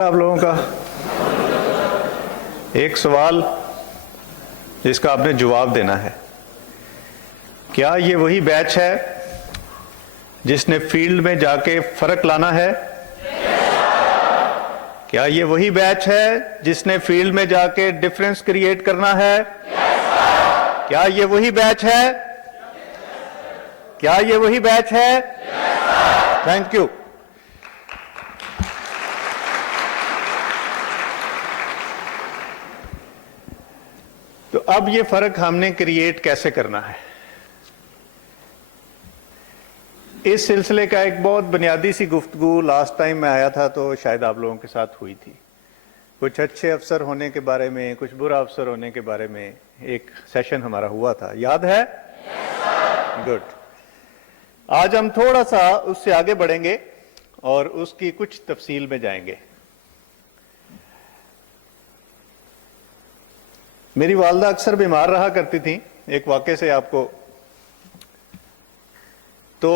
آپ لوگوں کا ایک سوال جس کا آپ نے جواب دینا ہے. کیا یہ وہی بیچ ہے جس نے فیلڈ میں جا کے فرق لانا ہے؟ کیا یہ وہی بیچ ہے جس نے فیلڈ میں جا کے ڈفرنس کریٹ کرنا ہے؟ کیا یہ وہی بیچ ہے؟ کیا یہ وہی بیچ ہے؟ Thank you. تو اب یہ فرق ہم نے کریٹ کیسے کرنا ہے؟ اس سلسلے کا ایک بہت بنیادی سی گفتگو لاسٹ ٹائم میں آیا تھا تو شاید آپ لوگوں کے ساتھ ہوئی تھی. کچھ اچھے افسر ہونے کے بارے میں، کچھ برا افسر ہونے کے بارے میں ایک سیشن ہمارا ہوا تھا. یاد ہے؟ گڈ. آج ہم تھوڑا سا اس سے آگے بڑھیں گے اور اس کی کچھ تفصیل میں جائیں گے. میری والدہ اکثر بیمار رہا کرتی تھیں. ایک واقعے سے آپ کو، تو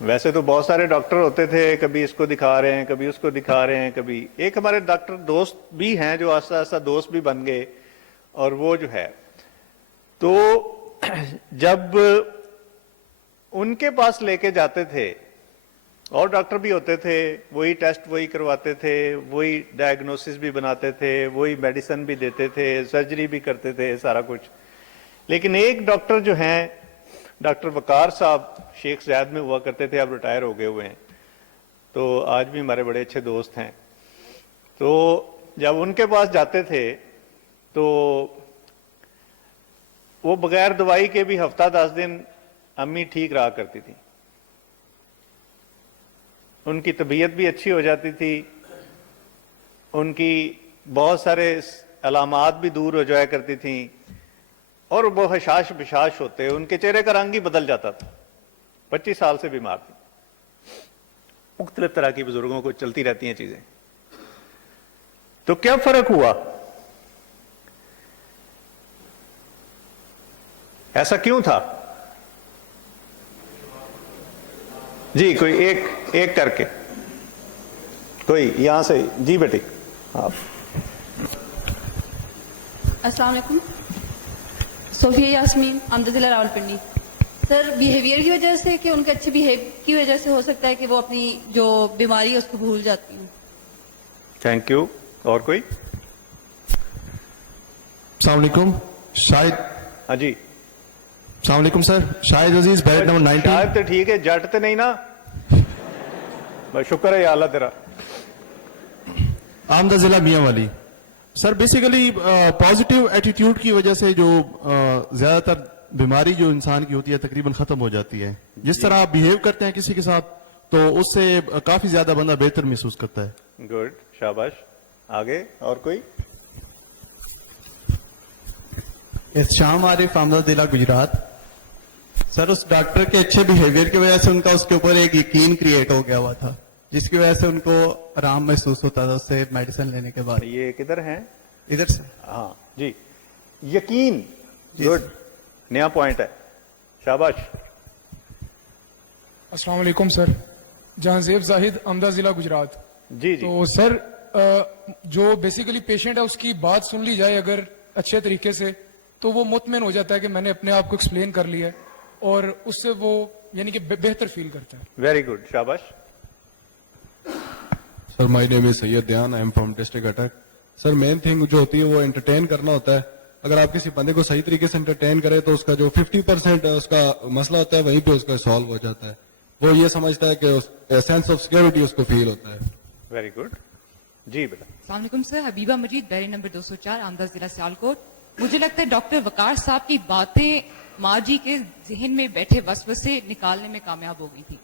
ویسے تو بہت سارے ڈاکٹر ہوتے تھے، کبھی اس کو دکھا رہے ہیں، کبھی اس کو دکھا رہے ہیں، کبھی ایک ہمارے ڈاکٹر دوست بھی ہیں جو آہستہ آہستہ دوست بھی بن گئے. اور وہ جو ہے تو جب ان کے پاس لے کے جاتے تھے، اور ڈاکٹر بھی ہوتے تھے، وہی ٹیسٹ وہی کرواتے تھے، وہی ڈائگنوسس بھی بناتے تھے، وہی میڈیسن بھی دیتے تھے، سرجری بھی کرتے تھے، سارا کچھ. لیکن ایک ڈاکٹر جو ہیں، ڈاکٹر وقار صاحب، شیخ زید میں ہوا کرتے تھے، اب ریٹائر ہو گئے ہوئے ہیں، تو آج بھی ہمارے بڑے اچھے دوست ہیں. تو جب ان کے پاس جاتے تھے تو وہ بغیر دوائی کے بھی ہفتہ 10 دن امی ٹھیک رہا کرتی تھی. ان کی طبیعت بھی اچھی ہو جاتی تھی، ان کی بہت سارے علامات بھی دور ہو جایا کرتی تھیں، اور وہ حشاش بشاش ہوتے، ان کے چہرے کا رنگ ہی بدل جاتا تھا. 25 سال سے بیمار تھی. مختلف طرح کی بزرگوں کو چلتی رہتی ہیں چیزیں. تو کیا فرق ہوا؟ ایسا کیوں تھا؟ جی کوئی ایک کر کے، کوئی یہاں سے. جی بیٹی آپ. السلام علیکم. صوفیہ یاسمین، آمدہ ضلع راولپنڈی. سر، بیہیویئر کی وجہ سے کہ ان کے اچھے بیہیو کی وجہ سے ہو سکتا ہے کہ وہ اپنی جو بیماری ہے اس کو بھول جاتی ہوں. Thank you. اور کوئی؟ السلام علیکم. شاہد. ہاں جی. السلام علیکم سر. شاہد عزیز، بیٹ نمبر 19. شاید تو ٹھیک ہے، جٹ تو نہیں نا؟ بس شکر ہے یا اللہ تیرا. آمدہ ضلع میاں والی. سر بیسیکلی پازیٹیو ایٹیٹیوڈ کی وجہ سے جو زیادہ تر بیماری جو انسان کی ہوتی ہے تقریباً ختم ہو جاتی ہے. جس طرح آپ بیہیو کرتے ہیں کسی کے ساتھ تو اس سے کافی زیادہ بندہ بہتر محسوس کرتا ہے. گڈ، شاباش. آگے اور کوئی؟ شام عارف، آمدہ ضلع گجرات. سر، اس ڈاکٹر کے اچھے بیہیویئر کی وجہ سے ان کا اس کے اوپر ایک یقین کریٹ ہو گیا ہوا تھا، جس کی وجہ سے ان کو آرام محسوس ہوتا تھا اس سے میڈیسن لینے کے بعد. یہ کدھر ہیں؟ ادھر سے. ہاں جی. یقین. گڈ، نیا پوائنٹ ہے. شاباش. السلام علیکم سر. جہانزیب زاہد، عمدہ ضلع گجرات. جی جی. تو سر، جو بیسیکلی پیشنٹ ہے اس کی بات سن لی جائے اگر اچھے طریقے سے، تو وہ مطمئن ہو جاتا ہے کہ میں نے اپنے آپ کو ایکسپلین کر لیا ہے، اور اس سے وہ یعنی کہ بہتر فیل کرتا ہے. ویری گڈ، شاباش. سر مائی نیم is Syed Dayan, I'm from district Attock. Sir main thing جو ہوتی ہے وہ انٹرٹین کرنا ہوتا ہے. اگر آپ کسی بندے کو صحیح طریقے سے انٹرٹین کرے تو اس کا جو 50% اس کا مسئلہ ہوتا ہے وہیں پہ اس کا سالو ہو جاتا ہے. وہ یہ سمجھتا ہے کہ سینس آف سیکورٹی اس کو فیل ہوتا ہے. Very good. جی بیٹا. السلام علیکم سر. حبیبہ مجید، بیری نمبر 204، آمدہ ضلع سیالکوٹ. مجھے لگتا ہے ڈاکٹر وقار صاحب کی باتیں ماں جی کے ذہن میں بیٹھے وسوسے نکالنے میں کامیاب ہو گئی تھی.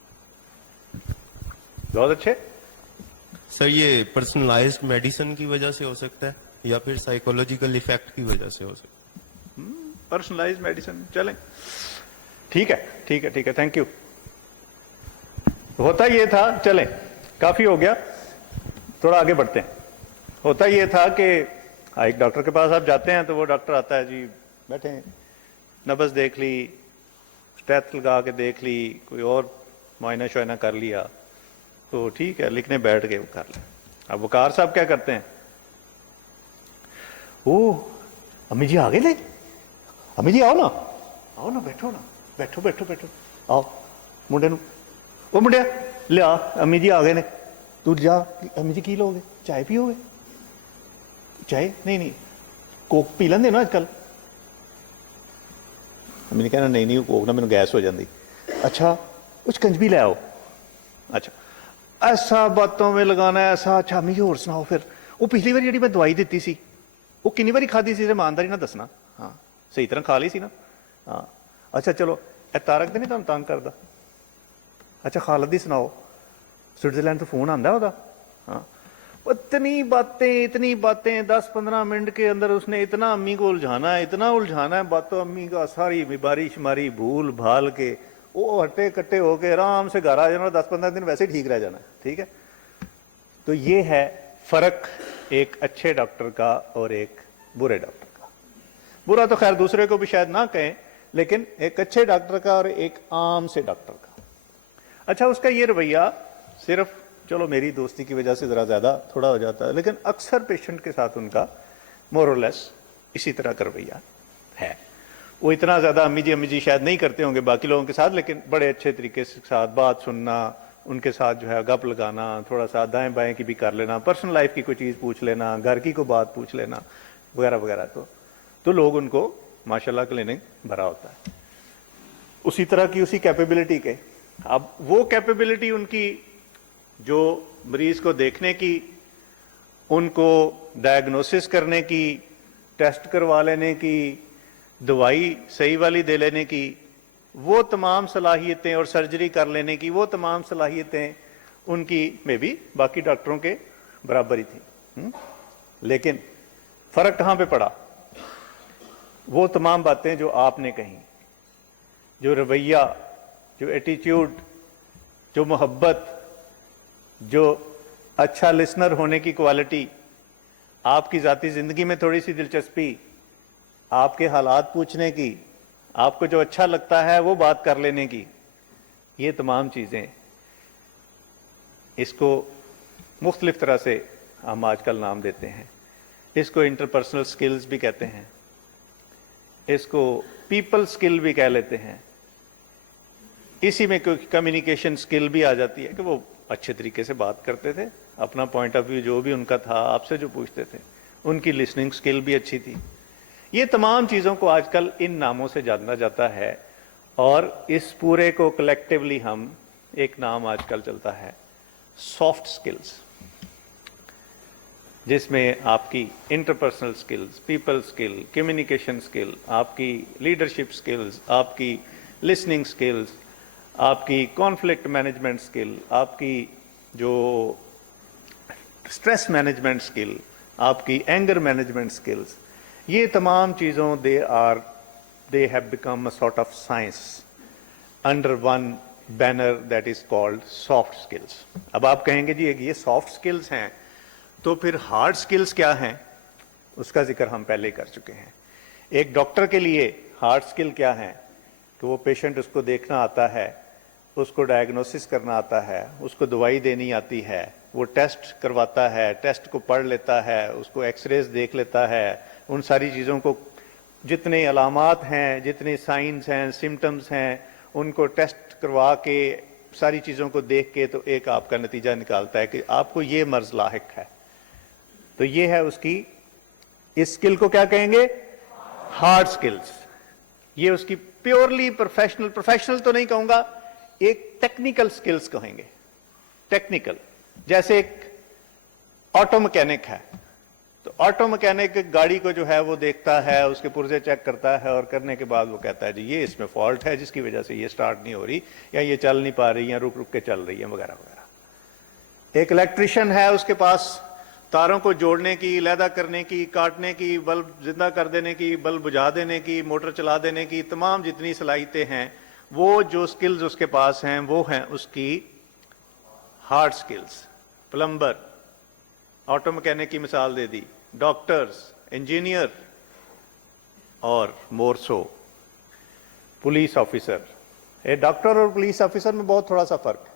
بہت اچھے. سر یہ پرسنلائزڈ میڈیسن کی وجہ سے ہو سکتا ہے یا پھر سائیکولوجیکل ایفیکٹ کی وجہ سے ہو سکتا ہے؟ Personalize medicine. چلیں ٹھیک ہے ٹھیک ہے ٹھیک ہے. Thank you. ہوتا یہ تھا، چلیں کافی ہو گیا، تھوڑا آگے بڑھتے ہیں. ہوتا یہ تھا کہ ایک ڈاکٹر کے پاس آپ جاتے ہیں تو وہ ڈاکٹر آتا ہے، جی بیٹھے ہیں، نبض دیکھ لی، اسٹیتھ لگا کے دیکھ لی، کوئی اور معائنہ شائنہ کر لیا، تو ٹھیک ہے لکھنے بیٹھ گئے، وہ کر لیں. अब वकार साहब क्या करते हैं, ओ अम्मी जी आ गए ले, अम्मी जी आओ ना बैठो ना, बैठो बैठो बैठो, आओ मुंडे नू, ओ मुंडिया लिया अम्मी जी आ गए ने, तू जा अम्मी जी की लोगे, चाय पियोगे, चाय नहीं कोक पी लेंदे ना आजकल, अम्मी ने कहना नहीं कोक ना मैंने गैस हो जाती, अच्छा कुछ कंजबी ले आओ, अच्छा ऐसा बातों में लगाना है ऐसा, अच्छा अम्मी जी होर सुनाओ फिर, वो पिछली बार जी मैं दवाई दी सी वो कितनी बारी खाधी सी, ईमानदारी ना दसना, हाँ सही तरह खा ली सी ना, हाँ अच्छा चलो ए तारक तो नहीं तुम तंग करता, अच्छा खालद दी सुनाओ, स्विट्जरलैंड तो फोन आंदा होगा, हाँ इतनी बातें 10-15 मिनट के अंदर उसने इतना अम्मी को उलझाना है, इतना उलझाना है बातों, अम्मी का सारी बीमारी शुमारी भूल भाल के वो हट्टे कट्टे होके आराम से घर आ जाना, 10-15 दिन वैसे ही ठीक रह जाना, ठीक है। तो ये है फर्क एक अच्छे डॉक्टर का और एक बुरे डॉक्टर का। बुरा तो खैर दूसरे को भी शायद ना कहें, लेकिन एक अच्छे डॉक्टर का और एक आम से डॉक्टर का। अच्छा उसका ये रवैया सिर्फ चलो मेरी दोस्ती की वजह से जरा ज्यादा थोड़ा हो जाता है, लेकिन अक्सर पेशेंट के साथ उनका मोर और लेस इसी तरह का रवैया है। वो इतना ज्यादा अम्मी जी शायद नहीं करते होंगे बाकी लोगों के साथ, लेकिन बड़े अच्छे तरीके से साथ बात सुनना, उनके साथ जो है गप लगाना, थोड़ा सा दाएं बाएं की भी कर लेना, पर्सनल लाइफ की कोई चीज़ पूछ लेना, घर की कोई बात पूछ लेना वगैरह वगैरह, तो लोग उनको माशाल्लाह क्लिनिक भरा होता है उसी तरह की उसी कैपेबिलिटी के। अब वो कैपेबिलिटी उनकी जो मरीज को देखने की, उनको डायग्नोसिस करने की, टेस्ट करवा लेने की, दवाई सही वाली दे लेने की, वो तमाम सलाहियतें और सर्जरी कर लेने की वो तमाम सलाहियतें उनकी में भी बाकी डॉक्टरों के बराबर ही थी। लेकिन फर्क कहाँ पे पड़ा? वो तमाम बातें जो आपने कही, जो रवैया, जो एटीट्यूड, जो मोहब्बत, जो अच्छा लिसनर होने की क्वालिटी, आपकी ज़ाती ज़िंदगी में थोड़ी सी दिलचस्पी, आपके हालात पूछने की, आपको जो अच्छा लगता है वो बात कर लेने की, ये तमाम चीज़ें, इसको मुख्तलिफ तरह से हम आजकल नाम देते हैं। इसको इंटरपर्सनल स्किल्स भी कहते हैं, इसको पीपल स्किल भी कह लेते हैं, इसी में कोई कम्युनिकेशन स्किल भी आ जाती है कि वो अच्छे तरीके से बात करते थे, अपना पॉइंट ऑफ व्यू जो भी उनका था आपसे जो पूछते थे, उनकी लिसनिंग स्किल भी अच्छी थी। ये तमाम चीज़ों को आजकल इन नामों से जाना जाता है और इस पूरे को कलेक्टिवली हम एक नाम आजकल चलता है सॉफ्ट स्किल्स, जिसमें आपकी interpersonal skills, people skill, communication skill, आपकी लीडरशिप स्किल्स, आपकी लिसनिंग स्किल्स, आपकी कॉन्फ्लिक्ट मैनेजमेंट स्किल, आपकी जो स्ट्रेस मैनेजमेंट स्किल, आपकी एंगर मैनेजमेंट स्किल्स, ये तमाम चीज़ों they have become a sort of science under one banner that is called soft skills. अब आप कहेंगे जी ये सॉफ्ट स्किल्स हैं, तो फिर हार्ड स्किल्स क्या हैं? उसका जिक्र हम पहले कर चुके हैं। एक डॉक्टर के लिए हार्ड स्किल क्या है कि वो पेशेंट उसको देखना आता है, उसको डायग्नोसिस करना आता है, उसको दवाई देनी आती है, वो टेस्ट करवाता है, टेस्ट को पढ़ लेता है, उसको एक्सरेज देख लेता है, उन सारी चीज़ों को, जितने अलामात हैं, जितने साइंस हैं, सिम्टम्स हैं, उनको टेस्ट करवा के सारी चीज़ों को देख के तो एक आपका नतीजा निकालता है कि आपको ये मर्ज लाहिक है। तो ये है उसकी, इस स्किल को क्या कहेंगे? Hard skills. ये उसकी प्योरली प्रोफेशनल तो नहीं कहूंगा, एक टेक्निकल स्किल्स कहेंगे। टेक्निकल, जैसे एक ऑटो मैकेनिक है, तो ऑटो मैकेनिक गाड़ी को जो है वो देखता है, उसके पुर्जे चेक करता है और करने के बाद वो कहता है जी ये इसमें फॉल्ट है जिसकी वजह से ये स्टार्ट नहीं हो रही, या ये चल नहीं पा रही, या रुक रुक के चल रही है, वगैरह वगैरह। एक इलेक्ट्रिशियन है, उसके पास तारों को जोड़ने की, लैदा करने की, काटने की, बल्ब जिंदा कर देने की, बल्ब बुझा देने की, मोटर चला देने की, तमाम जितनी सलाहियतें हैं, वो जो स्किल्स उसके पास हैं वो हैं उसकी hard skills. Plumber, auto mechanic की मिसाल दे दी, डॉक्टर्स, इंजीनियर, और मोर सो पुलिस ऑफिसर। डॉक्टर और पुलिस ऑफिसर में बहुत थोड़ा सा फर्क है,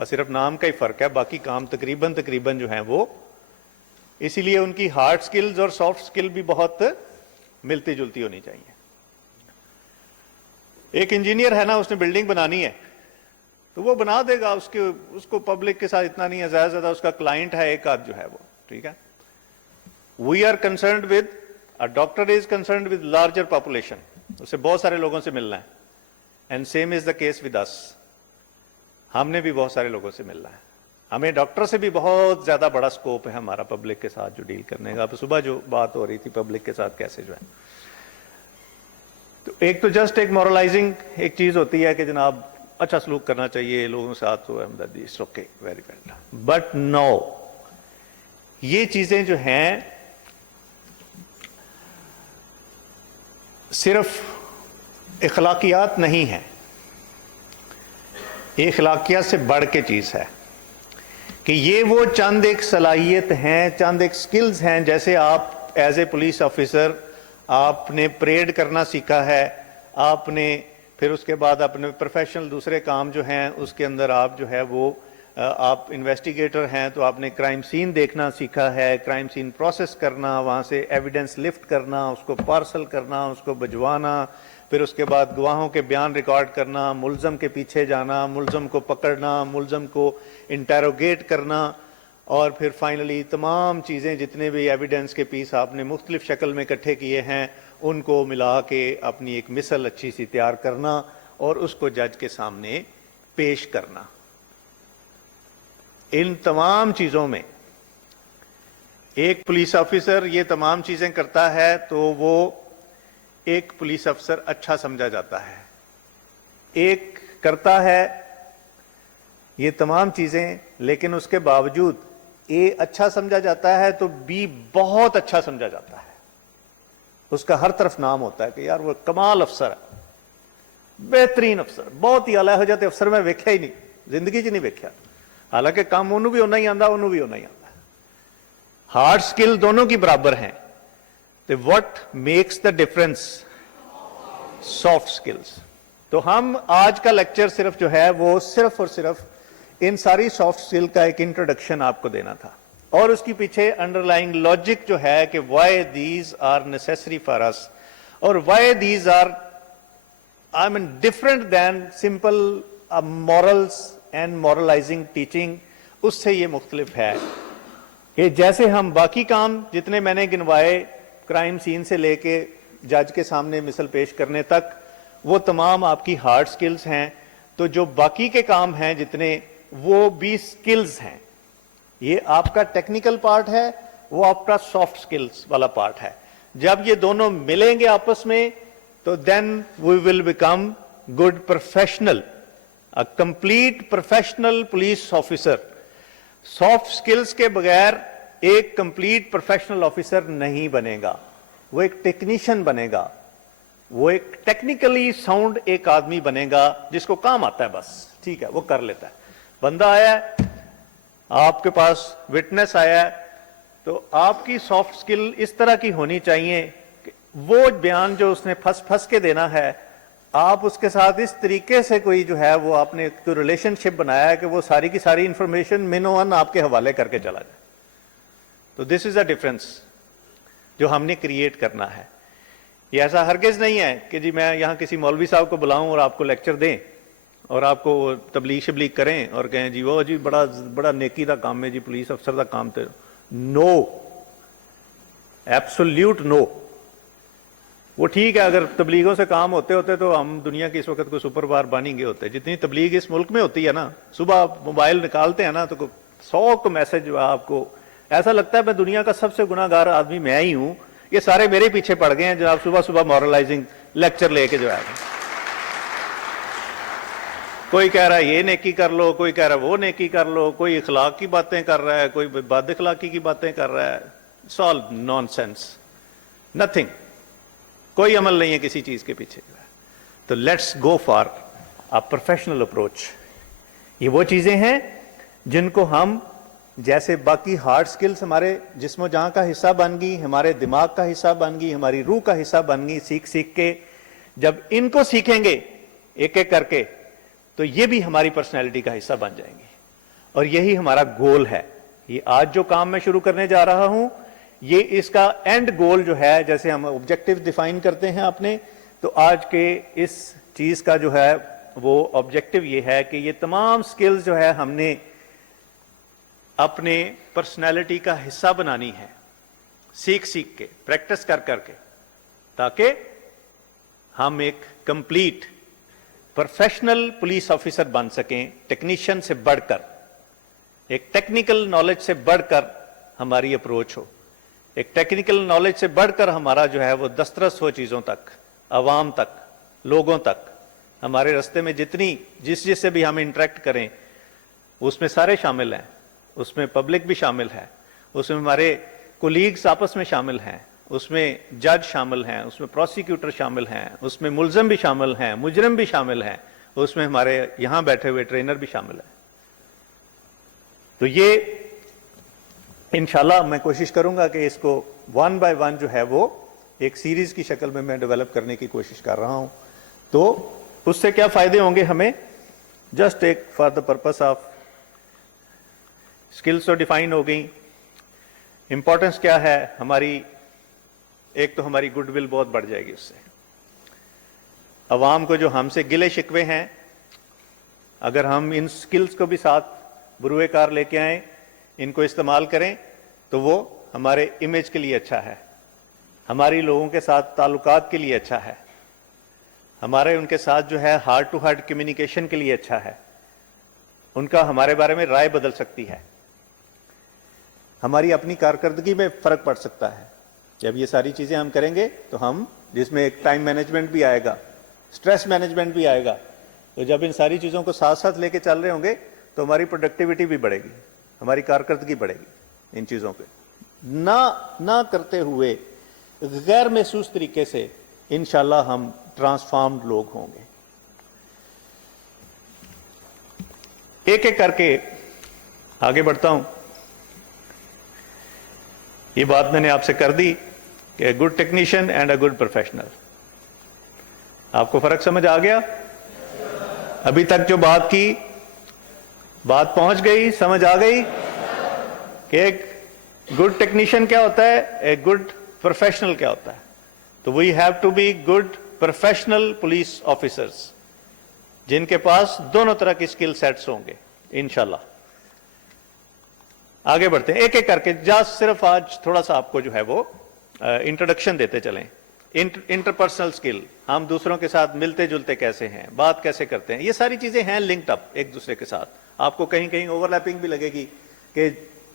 बस सिर्फ नाम का ही फर्क है, बाकी काम तकरीबन जो हैं वो, इसीलिए उनकी हार्ड स्किल्स और सॉफ्ट स्किल भी बहुत मिलती जुलती होनी चाहिए। एक इंजीनियर है ना, उसने बिल्डिंग बनानी है तो वो बना देगा, उसको पब्लिक के साथ इतना नहीं है, ज्यादा से ज्यादा उसका क्लाइंट है एक आध जो है वो, ठीक है। We are concerned with, a doctor is concerned with larger population, उसे बहुत सारे लोगों से मिलना है, and same is the case with us, हमने भी बहुत सारे लोगों से मिलना है, हमें डॉक्टर से भी बहुत ज्यादा बड़ा स्कोप है हमारा पब्लिक के साथ जो डील करने का। अब सुबह जो बात हो रही थी पब्लिक के साथ कैसे जो है, तो एक तो जस्ट एक मॉरलाइजिंग एक चीज होती है कि जनाब अच्छा सलूक करना चाहिए लोगों के साथ, तो हमदर्दी it's okay very well, but no, ये चीजें जो हैं सिर्फ इखलाकियात नहीं है, इखलाकियात से बढ़ के चीज है कि ये वो चंद एक सलाहियत हैं, चंद एक स्किल्स हैं। जैसे आप एज ए पुलिस ऑफिसर आपने परेड करना सीखा है, आपने फिर उसके बाद अपने प्रोफेशनल दूसरे काम जो हैं उसके अंदर आप जो है वो आप इन्वेस्टिगेटर हैं तो आपने क्राइम सीन देखना सीखा है, क्राइम सीन प्रोसेस करना, वहाँ से एविडेंस लिफ्ट करना, उसको पार्सल करना, उसको भिजवाना, फिर उसके बाद गवाहों के बयान रिकॉर्ड करना, मुलजम के पीछे जाना, मुलजम को पकड़ना, मुलजम को इंटेरोगेट करना, और फिर फाइनली तमाम चीज़ें जितने भी एविडेंस के पीस आपने मुख्तलिफ शक्ल में इकट्ठे किए हैं उनको मिला के अपनी एक मिसल अच्छी सी तैयार करना और उसको जज के सामने पेश करना। इन तमाम चीज़ों में एक पुलिस ऑफिसर ये तमाम चीज़ें करता है तो वो एक पुलिस अफसर अच्छा समझा जाता है। एक करता है ये तमाम चीज़ें लेकिन उसके बावजूद ए अच्छा समझा जाता है तो बी बहुत अच्छा समझा जाता है, उसका हर तरफ नाम होता है कि यार वो कमाल अफसर है, बेहतरीन अफसर, बहुत ही आला हो जाते अफसर मैं वेख्या ही नहीं, जिंदगी च नहीं वेख्या, हालांकि काम उन्होंने भी होना ही आंदा, उन्होंने भी होना ही आंदा। हार्ड स्किल दोनों की बराबर हैं, तो what makes the difference? Soft skills. तो हम आज का लेक्चर सिर्फ जो है वो सिर्फ और सिर्फ इन सारी सॉफ्ट स्किल का एक इंट्रोडक्शन आपको देना था और उसके पीछे अंडरलाइंग लॉजिक जो है कि why these are necessary for us और why these are I mean different than simple morals and moralising teaching, उससे ये मुख्तलिफ है कि जैसे हम बाकी काम जितने मैंने गिनवाए क्राइम सीन से लेके जज के सामने मिसल पेश करने तक वो तमाम आपकी हार्ड स्किल्स हैं, तो जो बाकी के काम हैं जितने वो भी स्किल्स हैं। ये आपका टेक्निकल पार्ट है, वो आपका सॉफ्ट स्किल्स वाला पार्ट है। जब ये दोनों मिलेंगे आपस में तो then we will become good professional, a complete professional police officer. Soft skills के बगैर एक कंप्लीट प्रोफेशनल ऑफिसर नहीं बनेगा, वो एक टेक्नीशियन बनेगा, वो एक टेक्निकली साउंड एक आदमी बनेगा जिसको काम आता है, बस ठीक है वो कर लेता है। बंदा आया है आपके पास, विटनेस आया है, तो आपकी सॉफ्ट स्किल इस तरह की होनी चाहिए कि वो बयान जो उसने फंस के देना है आप उसके साथ इस तरीके से कोई जो है वो आपने कोई रिलेशनशिप बनाया है कि वो सारी की सारी इंफॉर्मेशन मिनोअन आपके हवाले करके चला जाए। तो दिस इज अ डिफरेंस जो हमने क्रिएट करना है। ये ऐसा हरगिज नहीं है कि जी मैं यहाँ किसी मौलवी साहब को बुलाऊं और आपको लेक्चर दें और आपको तबलीग शबलीग करें और कहें जी वो जी बड़ा बड़ा नेकी का काम है जी, पुलिस अफसर का काम तो नो, एब्सोल्यूट नो। वो ठीक है अगर तबलीगों से काम होते होते तो हम दुनिया की इस वक्त को सुपर पावर बन गए होते। जितनी तबलीग इस मुल्क में होती है ना, सुबह आप मोबाइल निकालते हैं ना तो 100 को मैसेज जो है आपको ऐसा लगता है मैं दुनिया का सबसे गुनाहगार आदमी मैं ही हूं, ये सारे मेरे पीछे पड़ गए हैं जो आप सुबह सुबह मॉरलाइजिंग लेक्चर लेके जो है। कोई कह रहा है ये नेकी कर लो, कोई कह रहा है वो नेकी कर लो, कोई इखलाक की बातें कर रहा है, कोई बद इखलाकी की बातें कर रहा है। इट्स ऑल नॉनसेंस, नथिंग, कोई अमल नहीं है किसी चीज के पीछे। तो let's go for a professional approach. ये वो चीजें हैं जिनको हम जैसे बाकी हार्ड स्किल्स हमारे जिस्मो जहां का हिस्सा बन गई, हमारे दिमाग का हिस्सा बन गई, हमारी रूह का हिस्सा बन गई सीख सीख के, जब इनको सीखेंगे एक एक करके तो ये भी हमारी पर्सनैलिटी का हिस्सा बन जाएंगी। اور یہی ہمارا گول ہے. یہ آج جو کام میں شروع کرنے جا رہا ہوں, یہ اس کا اینڈ گول جو ہے, جیسے ہم آبجیکٹو ڈیفائن کرتے ہیں اپنے, تو آج کے اس چیز کا جو ہے وہ آبجیکٹو یہ ہے کہ یہ تمام سکلز جو ہے ہم نے اپنے پرسنالٹی کا حصہ بنانی ہے, سیکھ کے, پریکٹس کر کے, تاکہ ہم ایک کمپلیٹ پروفیشنل پولیس آفیسر بن سکیں. ٹیکنیشین سے بڑھ کر, ایک ٹیکنیکل نالج سے بڑھ کر ہماری اپروچ ہو, ایک ٹیکنیکل نالج سے بڑھ کر ہمارا جو ہے وہ دسترس ہو چیزوں تک, عوام تک, لوگوں تک. ہمارے راستے میں جس سے بھی ہم انٹریکٹ کریں اس میں سارے شامل ہیں, اس میں پبلک بھی شامل ہے, اس میں ہمارے کولیگز آپس میں شامل ہیں, اس میں جج شامل ہیں, اس میں پروسیکیوٹر شامل ہیں, اس میں ملزم بھی شامل ہیں, مجرم بھی شامل ہیں, اس میں ہمارے یہاں بیٹھے ہوئے ٹرینر بھی شامل ہیں. تو یہ انشاءاللہ میں کوشش کروں گا کہ اس کو 1 by 1 جو ہے وہ ایک سیریز کی شکل میں ڈیولپ کرنے کی کوشش کر رہا ہوں. تو اس سے کیا فائدے ہوں گے ہمیں؟ جسٹ ایک for the purpose of skills تو ڈیفائن ہو گئی. امپورٹنس کیا ہے ہماری؟ ایک تو ہماری گڈ ول بہت بڑھ جائے گی اس سے. عوام کو جو ہم سے گلے شکوے ہیں, اگر ہم ان سکلز کو بھی ساتھ بروئے کار لے کے آئیں, ان کو استعمال کریں, تو وہ ہمارے امیج کے لیے اچھا ہے, ہماری لوگوں کے ساتھ تعلقات کے لیے اچھا ہے, ہمارے ان کے ساتھ جو ہے ہارٹ ٹو ہارٹ کمیونیکیشن کے لیے اچھا ہے, ان کا ہمارے بارے میں رائے بدل سکتی ہے, ہماری اپنی کارکردگی میں فرق پڑ سکتا ہے. جب یہ ساری چیزیں ہم کریں گے تو ہم, جس میں ایک ٹائم مینجمنٹ بھی آئے گا, سٹریس مینجمنٹ بھی آئے گا, تو جب ان ساری چیزوں کو ساتھ ساتھ لے کے چل رہے ہوں گے تو ہماری پروڈکٹیوٹی بھی بڑھے گی, ہماری کارکردگی بڑھے گی. ان چیزوں پہ نہ کرتے ہوئے غیر محسوس طریقے سے انشاءاللہ ہم ٹرانسفارمڈ لوگ ہوں گے. ایک ایک کر کے آگے بڑھتا ہوں. یہ بات میں نے آپ سے کر دی کہ good technician and a good professional. آپ کو فرق سمجھ آ گیا؟ ابھی تک جو بات کی, بات پہنچ گئی, سمجھ آ گئی کہ ایک گڈ ٹیکنیشین کیا ہوتا ہے, ایک گڈ پروفیشنل کیا ہوتا ہے. تو we have to be good professional police officers, جن کے پاس دونوں طرح کی اسکل سیٹس ہوں گے انشاءاللہ. آگے بڑھتے ہیں ایک ایک کر کے. صرف آج تھوڑا سا آپ کو جو ہے وہ انٹروڈکشن دیتے چلیں. انٹرپرسنل اسکل, ہم دوسروں کے ساتھ ملتے جلتے کیسے ہیں, بات کیسے کرتے ہیں, یہ ساری چیزیں ہیں لنکڈ اپ ایک دوسرے کے ساتھ. آپ کو کہیں کہیں اوور لیپنگ بھی لگے گی کہ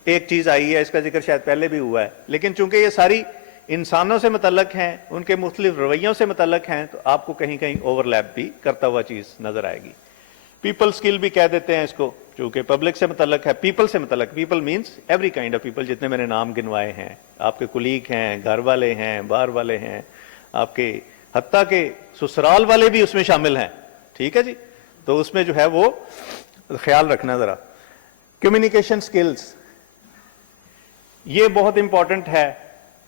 ایک چیز آئی ہے, اس کا ذکر شاید پہلے بھی ہوا ہے, لیکن چونکہ یہ ساری انسانوں سے متعلق ہیں, ان کے مختلف رویوں سے متعلق ہیں, تو آپ کو کہیں کہیں اوور لیپ بھی کرتا ہوا چیز نظر آئے گی. پیپل اسکل بھی کہہ دیتے ہیں اس کو, چونکہ پبلک سے متعلق ہے, پیپل سے متعلق. People means every kind of people, جتنے میں نے نام گنوائے ہیں. آپ کے کولیگ ہیں, گھر والے ہیں, باہر والے ہیں, آپ کے حتیٰ کہ سسرال والے بھی اس میں شامل ہیں. ٹھیک ہے جی, تو اس میں جو ہے وہ خیال رکھنا ذرا. کمیونیکیشن سکلز, یہ بہت امپورٹنٹ ہے.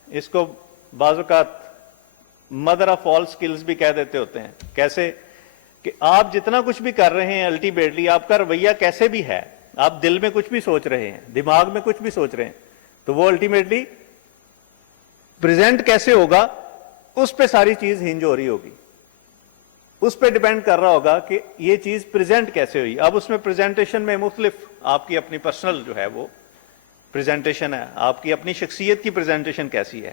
اس کو بعض اوقات مدر آف آل سکلز بھی کہہ دیتے ہوتے ہیں. کیسے کہ آپ جتنا کچھ بھی کر رہے ہیں, الٹیمیٹلی آپ کا رویہ کیسے بھی ہے, آپ دل میں کچھ بھی سوچ رہے ہیں, دماغ میں کچھ بھی سوچ رہے ہیں, تو وہ الٹیمیٹلی پریزنٹ کیسے ہوگا, اس پہ ساری چیز ہنج ہو رہی ہوگی. اس پہ ڈیپینڈ کر رہا ہوگا کہ یہ چیز پریزنٹ کیسے ہوئی. اب اس میں پریزنٹیشن میں مختلف آپ کی اپنی پرسنل جو ہے وہ پریزنٹیشن ہے, آپ کی اپنی شخصیت کی پریزنٹیشن کیسی ہے.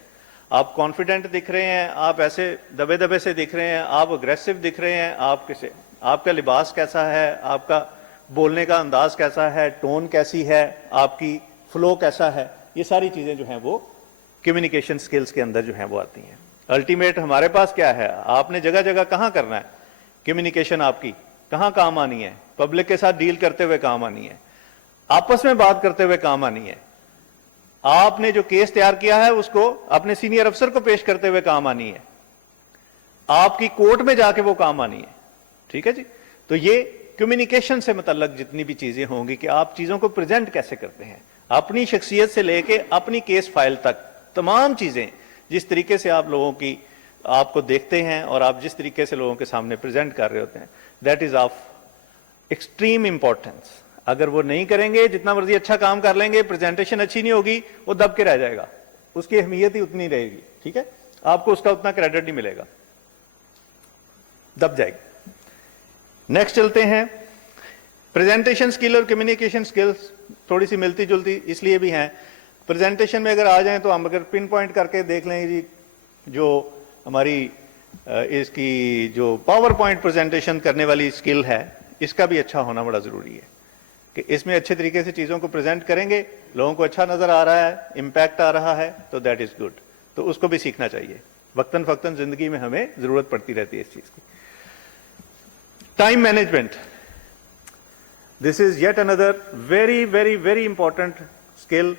آپ کانفیڈنٹ دکھ رہے ہیں, آپ ایسے دبے دبے سے دکھ رہے ہیں, آپ اگریسو دکھ رہے ہیں, آپ کا لباس کیسا ہے, آپ کا بولنے کا انداز کیسا ہے, ٹون کیسی ہے, آپ کی فلو کیسا ہے. یہ ساری چیزیں جو ہیں وہ کمیونیکیشن سکلز کے اندر جو ہیں وہ آتی ہیں. الٹیمیٹ ہمارے پاس کیا ہے, آپ نے جگہ جگہ کہاں کرنا ہے کمیونیکیشن, آپ کی کہاں کام آنی ہے, پبلک کے ساتھ ڈیل کرتے ہوئے کام آنی ہے, آپس میں بات کرتے ہوئے کام آنی ہے, آپ نے جو کیس تیار کیا ہے اس کو اپنے سینئر افسر کو پیش کرتے ہوئے کام آنی ہے, آپ کی کورٹ میں جا کے وہ کام آنی ہے. ٹھیک ہے جی, تو یہ کمیونیکیشن سے متعلق جتنی بھی چیزیں ہوں گی کہ آپ چیزوں کو پریزنٹ کیسے کرتے ہیں, اپنی شخصیت سے لے کے اپنی کیس فائل تک تمام چیزیں, جس طریقے سے آپ لوگوں کی آپ کو دیکھتے ہیں اور آپ جس طریقے سے لوگوں کے سامنے پریزنٹ کر رہے ہوتے ہیں, that is of extreme importance. अगर वो नहीं करेंगे, जितना मर्जी अच्छा काम कर लेंगे, प्रेजेंटेशन अच्छी नहीं होगी, वो दब के रह जाएगा, उसकी अहमियत ही उतनी रहेगी, ठीक है, आपको उसका उतना क्रेडिट नहीं मिलेगा, दब जाएगी। नेक्स्ट चलते हैं, प्रेजेंटेशन स्किल और कम्युनिकेशन स्किल्स थोड़ी सी मिलती जुलती इसलिए भी हैं। प्रेजेंटेशन में अगर आ जाएं तो हम अगर पिन पॉइंट करके देख लें जी, जो हमारी इसकी जो पावर पॉइंट प्रेजेंटेशन करने वाली स्किल है, इसका भी अच्छा होना बड़ा जरूरी है कि इसमें अच्छे तरीके से चीजों को प्रेजेंट करेंगे, लोगों को अच्छा नजर आ रहा है, इंपैक्ट आ रहा है, तो दैट इज गुड। तो उसको भी सीखना चाहिए, वक्तन फक्तन जिंदगी में हमें जरूरत पड़ती रहती है इस चीज की। Time management, this is yet another very very very important skill.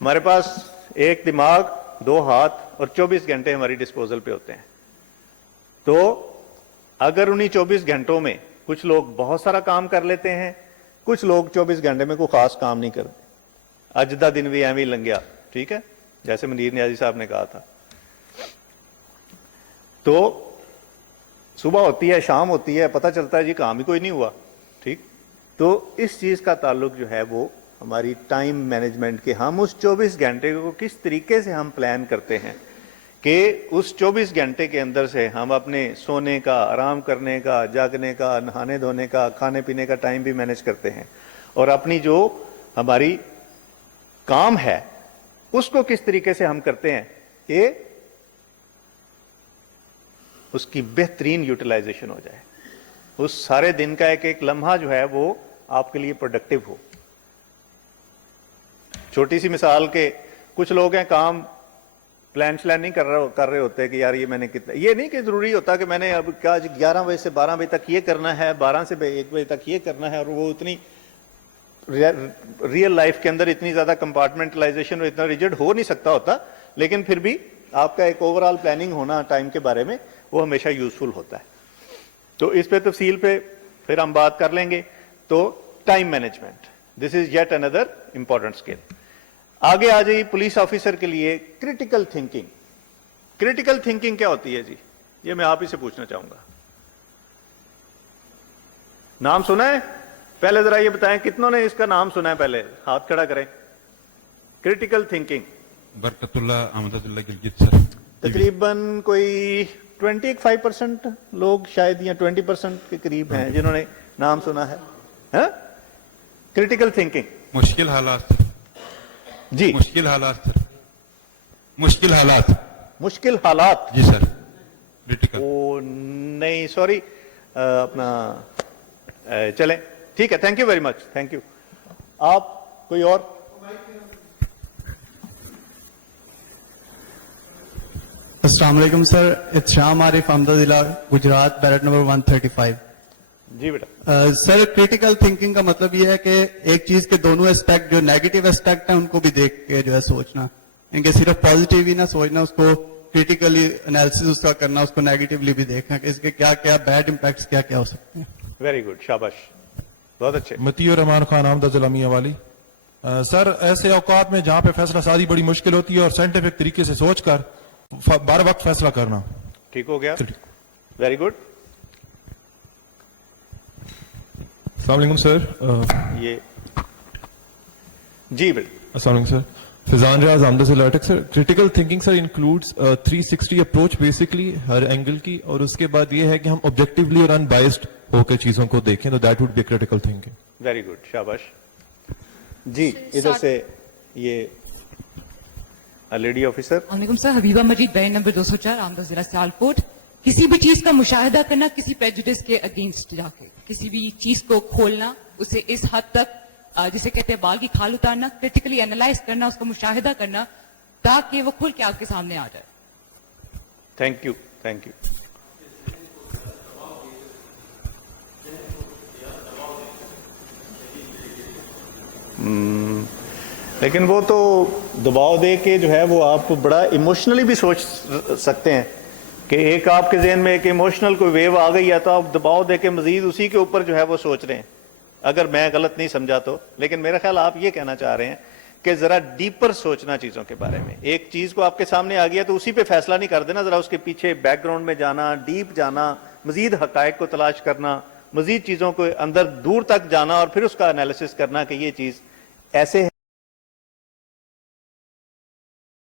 हमारे पास एक दिमाग, दो हाथ और 24 घंटे हमारी डिस्पोजल पे होते हैं। तो अगर उन्हीं 24 घंटों में कुछ लोग बहुत सारा काम कर लेते हैं, कुछ लोग 24 घंटे में कोई खास काम नहीं करते, अज दा दिन भी एवं ही लंघ गया, ठीक है, जैसे मुनीर नियाजी साहब ने कहा था। तो सुबह होती है, शाम होती है, पता चलता है जी काम ही कोई नहीं हुआ, ठीक। तो इस चीज का ताल्लुक जो है वो हमारी टाइम मैनेजमेंट के, हम उस 24 घंटे को किस तरीके से हम प्लान करते हैं कि उस 24 घंटे के अंदर से हम अपने सोने का, आराम करने का, जागने का, नहाने धोने का, खाने पीने का टाइम भी मैनेज करते हैं, और अपनी जो हमारी काम है उसको किस तरीके से हम करते हैं कि उसकी बेहतरीन यूटिलाइजेशन हो जाए, उस सारे दिन का एक एक लम्हा जो है वो आपके लिए प्रोडक्टिव हो। छोटी सी मिसाल के, कुछ लोग हैं काम प्लान नहीं कर रहे होते कि यार ये मैंने कितना, ये नहीं कि जरूरी होता कि मैंने अब क्या 11 बजे से 12 बजे तक ये करना है, 12 से 1 बजे तक ये करना है, और वो इतनी रियल लाइफ के अंदर इतनी ज्यादा कंपार्टमेंटलाइजेशन और इतना रिजिड हो नहीं सकता होता, लेकिन फिर भी आपका एक ओवरऑल प्लानिंग होना टाइम के बारे में वो हमेशा यूजफुल होता है। तो इस पे तफसील पे फिर हम बात कर लेंगे। तो time management, this is yet another important skill. आगे आ जाइए, पुलिस ऑफिसर के लिए क्रिटिकल थिंकिंग। क्रिटिकल थिंकिंग क्या होती है जी, ये मैं आप ही से पूछना चाहूंगा। नाम सुना है? पहले जरा ये बताएं कितनों ने इसका नाम सुना है, पहले हाथ खड़ा करें। Critical thinking Barkatullah Ahmadullah Gilgit sir. तकरीबन कोई 25% लोग शायद या 20% के करीब हैं जिन्होंने नाम सुना है। क्रिटिकल थिंकिंग, मुश्किल हालात जी, मुश्किल हालात सर, मुश्किल हालात, मुश्किल हालात जी सर, क्रिटिकल। ओ नहीं सॉरी, अपना चलें, ठीक है, thank you very much, thank you. आप कोई और? अस्सलाम वालेकुम सर, इत्शाम आरिफ अहमद जिला गुजरात, बैरक नंबर 135। जी बेटा। सर क्रिटिकल थिंकिंग का मतलब ये है कि एक चीज के दोनों एस्पेक्ट, जो नेगेटिव एस्पेक्ट है उनको भी देख के जो है सोचना, इनके सिर्फ पॉजिटिव ही ना सोचना, उसको क्रिटिकली एनालिसिस उसका करना, उसको नेगेटिवली भी देखना कि इसके क्या क्या बैड इंपैक्ट्स क्या क्या हो सकते हैं। वेरी गुड, शाबाश, बहुत अच्छे। मतीउर रहमान खान आमदा जिला मियां वाली। सर ऐसे औकात में जहां पे फैसला साजी बड़ी मुश्किल होती है और साइंटिफिक तरीके से सोचकर बार वक्त फैसला करना। ठीक हो गया, वेरी गुड। अस्सलाम वालेकुम सर। ये जी बिल्कुल। अस्सलाम वालेकुम सर। फिजान रियाज आमदा जिला Attock. Sir critical thinking sir includes 360 approach basically हर एंगल की, और उसके बाद ये है कि हम ऑब्जेक्टिवली और अनबायस्ड होकर चीजों को देखें, तो that would be critical thinking. Very good, शाबाश जी। इधर से ये लेडी ऑफिसर। वालेकुम सर, हबीबा मजीद, बैन नंबर 204, आमदा जिला सियालकोट। किसी भी चीज का मुशाहिदा करना किसी प्रेजुडिस के अगेंस्ट जाके, किसी भी चीज को खोलना, उसे इस हद तक जिसे कहते हैं बाल की खाल उतारना, क्रिटिकली एनालाइज करना, उसका मुशाहिदा करना ताकि वो खुल के आपके सामने आ जाए। Thank you, thank you. लेकिन वो तो दबाव दे के जो है वो आप बड़ा इमोशनली भी सोच सकते हैं कि एक आपके जहन में एक इमोशनल कोई वेव आ गई है तो आप दबाव दे के मजीद उसी के ऊपर जो है वो सोच रहे हैं, अगर मैं गलत नहीं समझा तो। लेकिन मेरा ख्याल आप ये कहना चाह रहे हैं कि जरा डीपर सोचना चीजों के बारे में। एक चीज को आपके सामने आ गया तो उसी पे फैसला नहीं कर देना, जरा उसके पीछे बैकग्राउंड में जाना, डीप जाना, मजीद हकायक को तलाश करना, مزید چیزوں کو اندر دور تک جانا اور پھر اس کا انالیسس کرنا کہ یہ چیز ایسے ہے